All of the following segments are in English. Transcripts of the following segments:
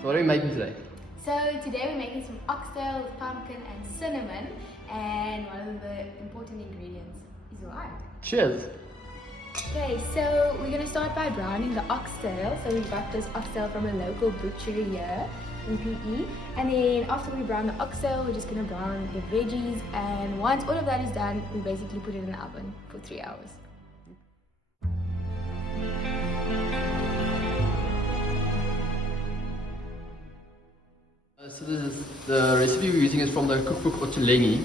So what are we making today? So today we're making some oxtail with pumpkin and cinnamon, and one of the important ingredients is lime. Cheers! Okay, so we're going to start by browning the oxtail. So we've got this oxtail from a local butchery here in PE. And then after we brown the oxtail, we're just going to brown the veggies. And once all of that is done, we basically put it in the oven for 3 hours. So the recipe we're using is from the cookbook Ottolenghi.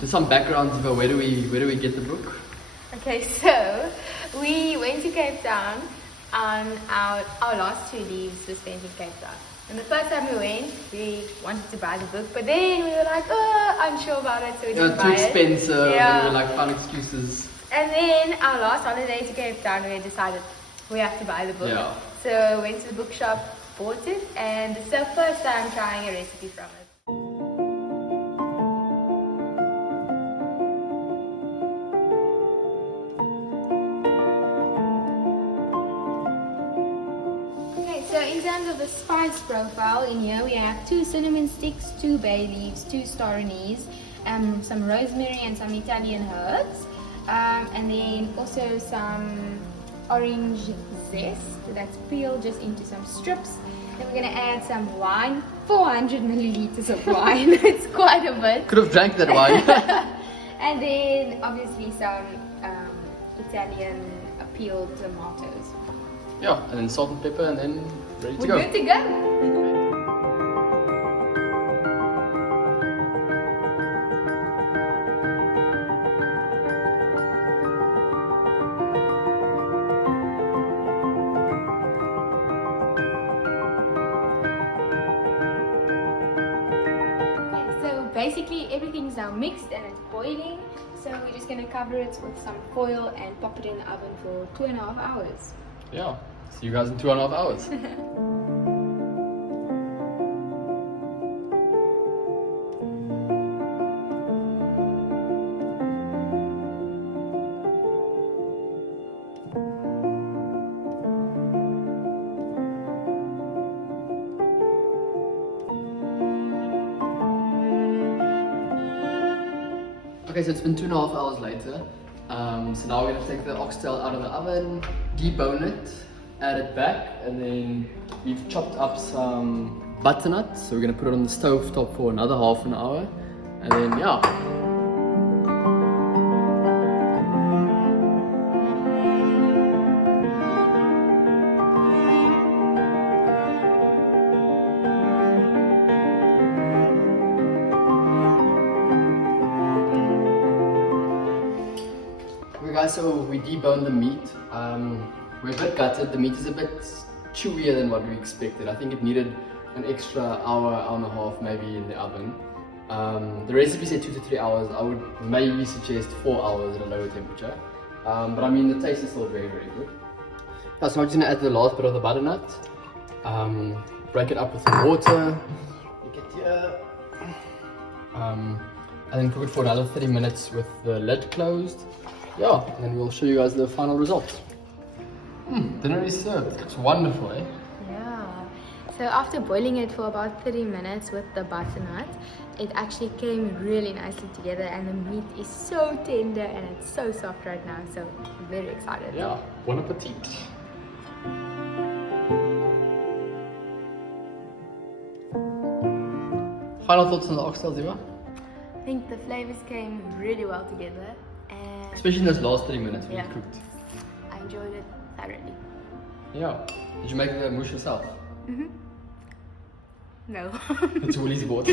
Just some background, where do we get the book? Okay, so we went to Cape Town on our last 2 leaves were spent in Cape Town. And the first time we went, we wanted to buy the book, but then we were like, unsure about it, so we didn't buy it. Too expensive, and we were like, found excuses. And then our last holiday to Cape Town, we decided we have to buy the book. Yeah. So we went to the bookshop, bought it, and it's the first time trying a recipe from it. So in terms of the spice profile, in here we have 2 cinnamon sticks, 2 bay leaves, 2 star anise, some rosemary and some Italian herbs, and then also some orange zest that's peeled just into some strips. Then we're going to add some wine, 400 milliliters of wine. It's quite a bit. Could have drank that wine. And then obviously some Italian peeled tomatoes. Yeah, and then salt and pepper, and then ready to go. We're good to go. Basically everything's now mixed and it's boiling, so we're just going to cover it with some foil and pop it in the oven for 2.5 hours. Yeah, see you guys in 2.5 hours. Okay, so it's been 2.5 hours later. So now we're going to take the oxtail out of the oven, debone it, add it back, and then we've chopped up some butternut. So we're going to put it on the stove top for another half an hour, and then yeah. Guys, so we deboned the meat. We're a bit gutted. The meat is a bit chewier than what we expected. I think it needed an extra hour, hour and a half maybe in the oven. The recipe said 2 to 3 hours. I would maybe suggest 4 hours at a lower temperature. But I mean, the taste is still very, very good. So I'm just going to add the last bit of the butternut. Break it up with some water. Look at here. And then cook it for another 30 minutes with the lid closed. Yeah, and then we'll show you guys the final result. Dinner is served. It looks wonderful, eh? Yeah. So after boiling it for about 30 minutes with the butternut, it actually came really nicely together, and the meat is so tender and it's so soft right now. So I'm very excited. Yeah, bon appetit. Final thoughts on the oxtail, Ziva? I think the flavors came really well together. And especially in those last 30 minutes when yeah, you cooked. I enjoyed it thoroughly. Yeah. Did you make the mousse yourself? No. It's Woolies bought.